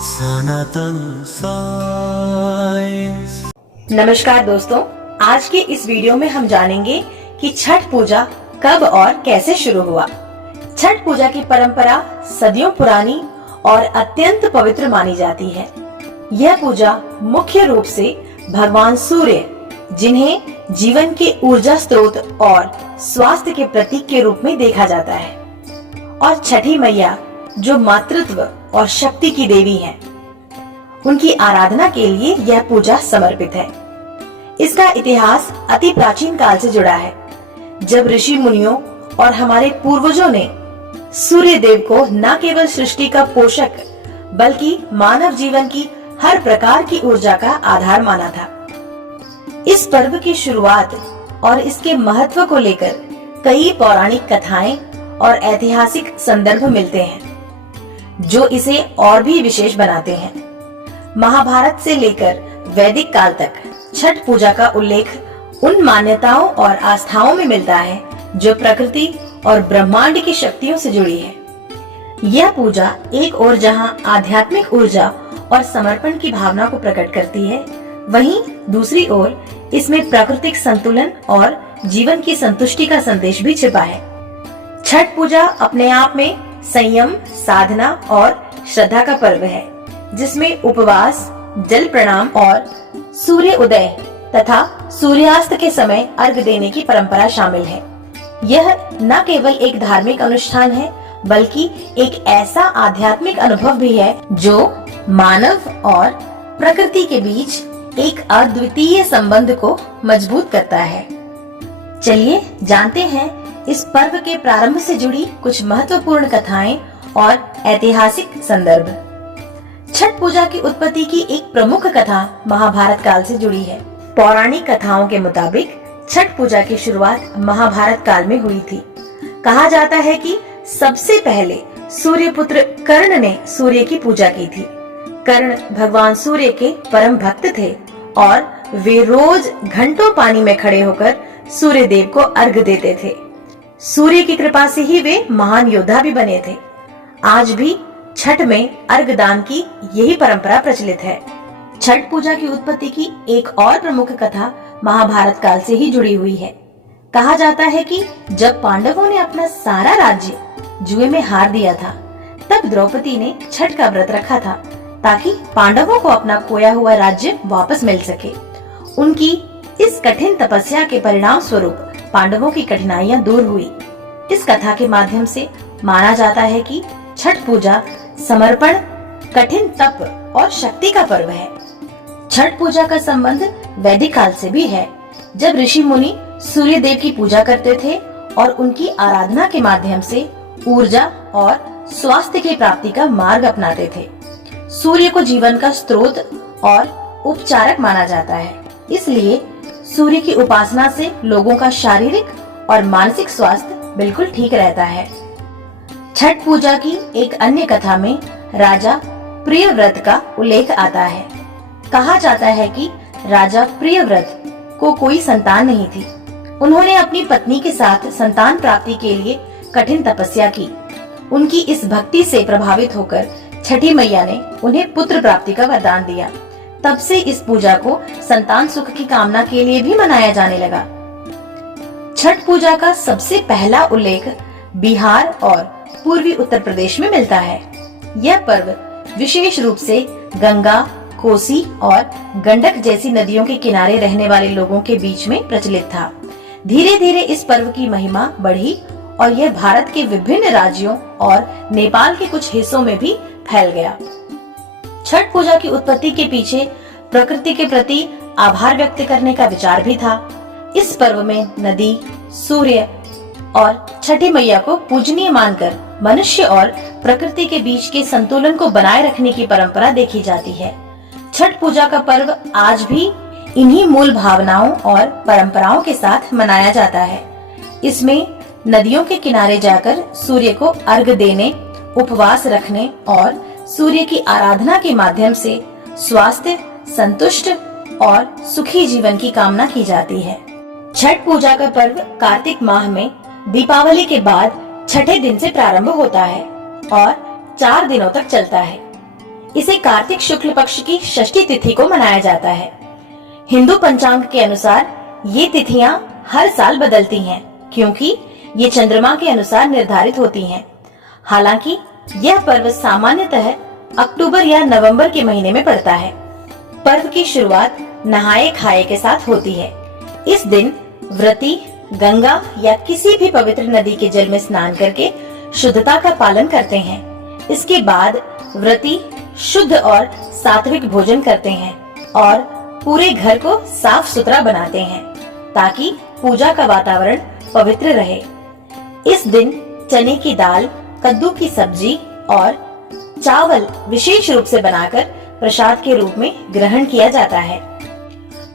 सनातन science. नमस्कार दोस्तों, आज के इस वीडियो में हम जानेंगे कि छठ पूजा कब और कैसे शुरू हुआ। छठ पूजा की परंपरा सदियों पुरानी और अत्यंत पवित्र मानी जाती है। यह पूजा मुख्य रूप से भगवान सूर्य, जिन्हें जीवन के ऊर्जा स्रोत और स्वास्थ्य के प्रतीक के रूप में देखा जाता है, और छठी मैया जो मातृत्व और शक्ति की देवी हैं, उनकी आराधना के लिए यह पूजा समर्पित है। इसका इतिहास अति प्राचीन काल से जुड़ा है, जब ऋषि मुनियों और हमारे पूर्वजों ने सूर्य देव को न केवल सृष्टि का पोषक बल्कि मानव जीवन की हर प्रकार की ऊर्जा का आधार माना था। इस पर्व की शुरुआत और इसके महत्व को लेकर कई पौराणिक कथाएं और ऐतिहासिक संदर्भ मिलते हैं, जो इसे और भी विशेष बनाते हैं। महाभारत से लेकर वैदिक काल तक छठ पूजा का उल्लेख उन मान्यताओं और आस्थाओं में मिलता है जो प्रकृति और ब्रह्मांड की शक्तियों से जुड़ी है। यह पूजा एक ओर जहां आध्यात्मिक ऊर्जा और समर्पण की भावना को प्रकट करती है, वहीं दूसरी ओर इसमें प्राकृतिक संतुलन और जीवन की संतुष्टि का संदेश भी छिपा है। छठ पूजा अपने आप में संयम, साधना और श्रद्धा का पर्व है, जिसमें उपवास, जल प्रणाम और सूर्य उदय तथा सूर्यास्त के समय अर्घ देने की परंपरा शामिल है। यह न केवल एक धार्मिक अनुष्ठान है, बल्कि एक ऐसा आध्यात्मिक अनुभव भी है जो मानव और प्रकृति के बीच एक अद्वितीय संबंध को मजबूत करता है। चलिए जानते हैं इस पर्व के प्रारंभ से जुड़ी कुछ महत्वपूर्ण कथाएं और ऐतिहासिक संदर्भ। छठ पूजा की उत्पत्ति की एक प्रमुख कथा महाभारत काल से जुड़ी है। पौराणिक कथाओं के मुताबिक छठ पूजा की शुरुआत महाभारत काल में हुई थी। कहा जाता है कि सबसे पहले सूर्यपुत्र कर्ण ने सूर्य की पूजा की थी। कर्ण भगवान सूर्य के परम भक्त थे और वे रोज घंटों पानी में खड़े होकर सूर्य देव को अर्घ देते थे। सूर्य की कृपा से ही वे महान योद्धा भी बने थे। आज भी छठ में अर्घ दान की यही परंपरा प्रचलित है। छठ पूजा की उत्पत्ति की एक और प्रमुख कथा महाभारत काल से ही जुड़ी हुई है। कहा जाता है कि जब पांडवों ने अपना सारा राज्य जुए में हार दिया था, तब द्रौपदी ने छठ का व्रत रखा था, ताकि पांडवों को अपना खोया हुआ राज्य वापस मिल सके। उनकी इस कठिन तपस्या के परिणाम स्वरूप पांडवों की कठिनाइयां दूर हुई। इस कथा के माध्यम से माना जाता है कि छठ पूजा समर्पण, कठिन तप और शक्ति का पर्व है। छठ पूजा का संबंध वैदिक काल से भी है, जब ऋषि मुनि सूर्य देव की पूजा करते थे और उनकी आराधना के माध्यम से ऊर्जा और स्वास्थ्य की प्राप्ति का मार्ग अपनाते थे। सूर्य को जीवन का स्रोत और उपचारक माना जाता है, इसलिए सूर्य की उपासना से लोगों का शारीरिक और मानसिक स्वास्थ्य बिल्कुल ठीक रहता है। छठ पूजा की एक अन्य कथा में राजा प्रियव्रत का उल्लेख आता है। कहा जाता है कि राजा प्रियव्रत को कोई संतान नहीं थी। उन्होंने अपनी पत्नी के साथ संतान प्राप्ति के लिए कठिन तपस्या की। उनकी इस भक्ति से प्रभावित होकर छठी मैया ने उन्हें पुत्र प्राप्ति का वरदान दिया। तब से इस पूजा को संतान सुख की कामना के लिए भी मनाया जाने लगा। छठ पूजा का सबसे पहला उल्लेख बिहार और पूर्वी उत्तर प्रदेश में मिलता है। यह पर्व विशेष रूप से गंगा, कोसी और गंडक जैसी नदियों के किनारे रहने वाले लोगों के बीच में प्रचलित था। धीरे धीरे इस पर्व की महिमा बढ़ी और यह भारत के विभिन्न राज्यों और नेपाल के कुछ हिस्सों में भी फैल गया। छठ पूजा की उत्पत्ति के पीछे प्रकृति के प्रति आभार व्यक्त करने का विचार भी था। इस पर्व में नदी, सूर्य और छठी मैया को पूजनीय मानकर मनुष्य और प्रकृति के बीच के संतुलन को बनाए रखने की परंपरा देखी जाती है। छठ पूजा का पर्व आज भी इन्हीं मूल भावनाओं और परंपराओं के साथ मनाया जाता है। इसमें नदियों के किनारे जाकर सूर्य को अर्घ देने, उपवास रखने और सूर्य की आराधना के माध्यम से स्वास्थ्य, संतुष्ट और सुखी जीवन की कामना की जाती है। छठ पूजा का पर्व कार्तिक माह में दीपावली के बाद छठे दिन से प्रारंभ होता है और 4 दिनों तक चलता है। इसे कार्तिक शुक्ल पक्ष की षष्ठी तिथि को मनाया जाता है। हिंदू पंचांग के अनुसार ये तिथियां हर साल बदलती हैं, क्योंकि ये चंद्रमा के अनुसार निर्धारित होती हैं। हालांकि यह पर्व सामान्यतः अक्टूबर या नवंबर के महीने में पड़ता है। पर्व की शुरुआत नहाए खाए के साथ होती है। इस दिन व्रती गंगा या किसी भी पवित्र नदी के जल में स्नान करके शुद्धता का पालन करते हैं। इसके बाद व्रती शुद्ध और सात्विक भोजन करते हैं और पूरे घर को साफ सुथरा बनाते हैं ताकि पूजा का वातावरण पवित्र रहे। इस दिन चने की दाल, कद्दू की सब्जी और चावल विशेष रूप से बनाकर प्रसाद के रूप में ग्रहण किया जाता है।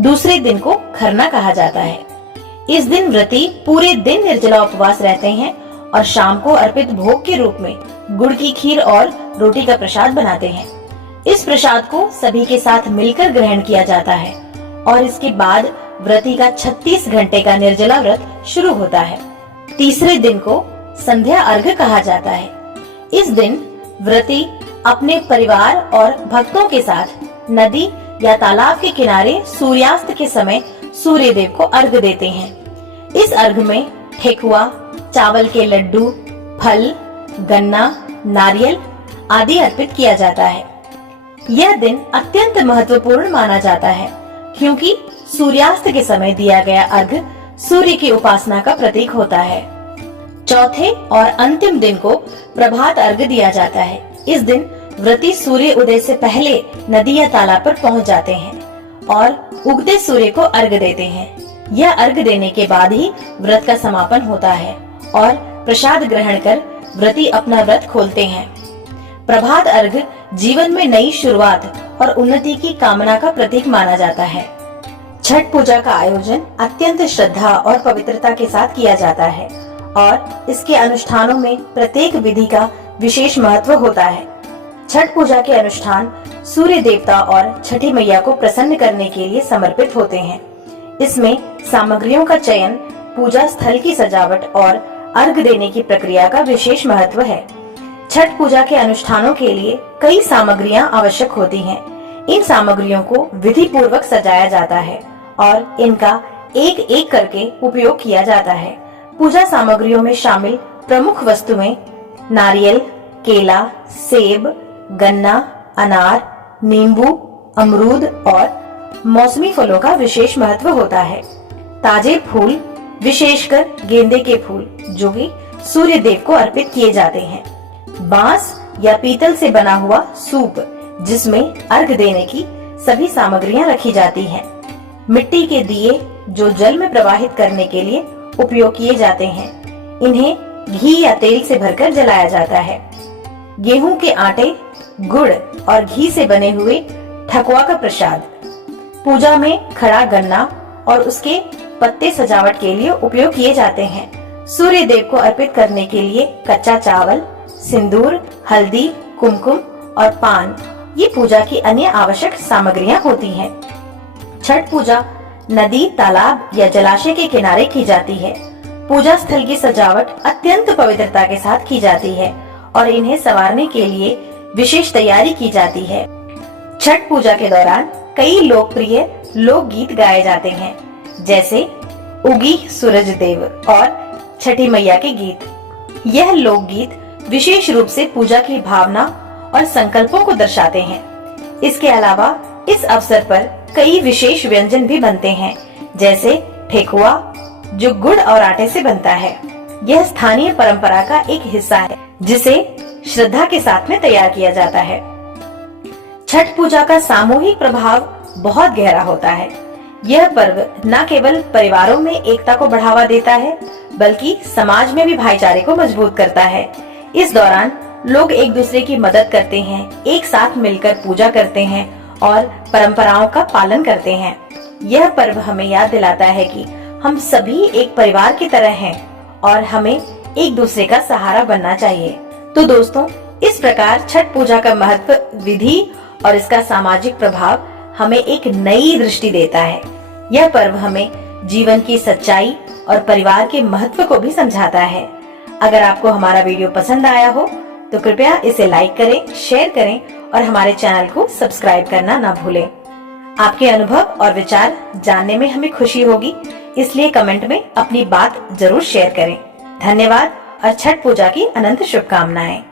दूसरे दिन को खरना कहा जाता है। इस दिन व्रती पूरे दिन निर्जला उपवास रहते हैं और शाम को अर्पित भोग के रूप में गुड़ की खीर और रोटी का प्रसाद बनाते हैं। इस प्रसाद को सभी के साथ मिलकर ग्रहण किया जाता है और इसके बाद व्रती का 36 घंटे का निर्जला व्रत शुरू होता है। तीसरे दिन को संध्या अर्घ्य कहा जाता है। इस दिन व्रती अपने परिवार और भक्तों के साथ नदी या तालाब के किनारे सूर्यास्त के समय सूर्य देव को अर्घ्य देते हैं। इस अर्घ्य में ठेकुआ, चावल के लड्डू, फल, गन्ना, नारियल आदि अर्पित किया जाता है। यह दिन अत्यंत महत्वपूर्ण माना जाता है, क्योंकि सूर्यास्त के समय दिया गया अर्घ्य सूर्य की उपासना का प्रतीक होता है। चौथे और अंतिम दिन को प्रभात अर्घ्य दिया जाता है। इस दिन व्रती सूर्य उदय से पहले नदी या तालाब पर पहुंच जाते हैं और उगते सूर्य को अर्घ्य देते हैं। यह अर्घ्य देने के बाद ही व्रत का समापन होता है और प्रसाद ग्रहण कर व्रती अपना व्रत खोलते हैं। प्रभात अर्घ्य जीवन में नई शुरुआत और उन्नति की कामना का प्रतीक माना जाता है। छठ पूजा का आयोजन अत्यंत श्रद्धा और पवित्रता के साथ किया जाता है और इसके अनुष्ठानों में प्रत्येक विधि का विशेष महत्व होता है। छठ पूजा के अनुष्ठान सूर्य देवता और छठी मैया को प्रसन्न करने के लिए समर्पित होते हैं। इसमें सामग्रियों का चयन, पूजा स्थल की सजावट और अर्घ्य देने की प्रक्रिया का विशेष महत्व है। छठ पूजा के अनुष्ठानों के लिए कई सामग्रियां आवश्यक होती हैं। इन सामग्रियों को विधि पूर्वक सजाया जाता है और इनका एक एक करके उपयोग किया जाता है। पूजा सामग्रियों में शामिल प्रमुख वस्तुएं नारियल, केला, सेब, गन्ना, अनार, नींबू, अमरूद और मौसमी फलों का विशेष महत्व होता है। ताजे फूल, विशेषकर गेंदे के फूल, जो कि सूर्य देव को अर्पित किए जाते हैं। बांस या पीतल से बना हुआ सूप, जिसमें अर्घ्य देने की सभी सामग्रियां रखी जाती हैं। मिट्टी के दिए, जो जल में प्रवाहित करने के लिए उपयोग किए जाते हैं। इन्हें घी या तेल से भरकर जलाया जाता है। गेहूं के आटे, गुड़ और घी से बने हुए ठकुआ का प्रसाद। पूजा में खड़ा गन्ना और उसके पत्ते सजावट के लिए उपयोग किए जाते हैं। सूर्य देव को अर्पित करने के लिए कच्चा चावल, सिंदूर, हल्दी, कुमकुम और पान, ये पूजा की अन्य आवश्यक सामग्रियां होती हैं। छठ पूजा नदी, तालाब या जलाशय के किनारे की जाती है। पूजा स्थल की सजावट अत्यंत पवित्रता के साथ की जाती है और इन्हें संवारने के लिए विशेष तैयारी की जाती है। छठ पूजा के दौरान कई लोकप्रिय लोकगीत गाए जाते हैं, जैसे उगी सूरज देव और छठी मैया के गीत। यह लोकगीत विशेष रूप से पूजा की भावना और संकल्पों को दर्शाते हैं। इसके अलावा इस अवसर पर कई विशेष व्यंजन भी बनते हैं, जैसे ठेकुआ, जो गुड़ और आटे से बनता है। यह स्थानीय परंपरा का एक हिस्सा है, जिसे श्रद्धा के साथ में तैयार किया जाता है। छठ पूजा का सामूहिक प्रभाव बहुत गहरा होता है। यह पर्व न केवल परिवारों में एकता को बढ़ावा देता है, बल्कि समाज में भी भाईचारे को मजबूत करता है। इस दौरान लोग एक दूसरे की मदद करते हैं, एक साथ मिलकर पूजा करते हैं और परंपराओं का पालन करते हैं। यह पर्व हमें याद दिलाता है कि हम सभी एक परिवार की तरह हैं और हमें एक दूसरे का सहारा बनना चाहिए। तो दोस्तों, इस प्रकार छठ पूजा का महत्व, विधि और इसका सामाजिक प्रभाव हमें एक नई दृष्टि देता है। यह पर्व हमें जीवन की सच्चाई और परिवार के महत्व को भी समझाता है। अगर आपको हमारा वीडियो पसंद आया हो तो कृपया इसे लाइक करें, शेयर करें और हमारे चैनल को सब्सक्राइब करना ना भूलें। आपके अनुभव और विचार जानने में हमें खुशी होगी, इसलिए कमेंट में अपनी बात जरूर शेयर करें। धन्यवाद और छठ पूजा की अनंत शुभकामनाएं।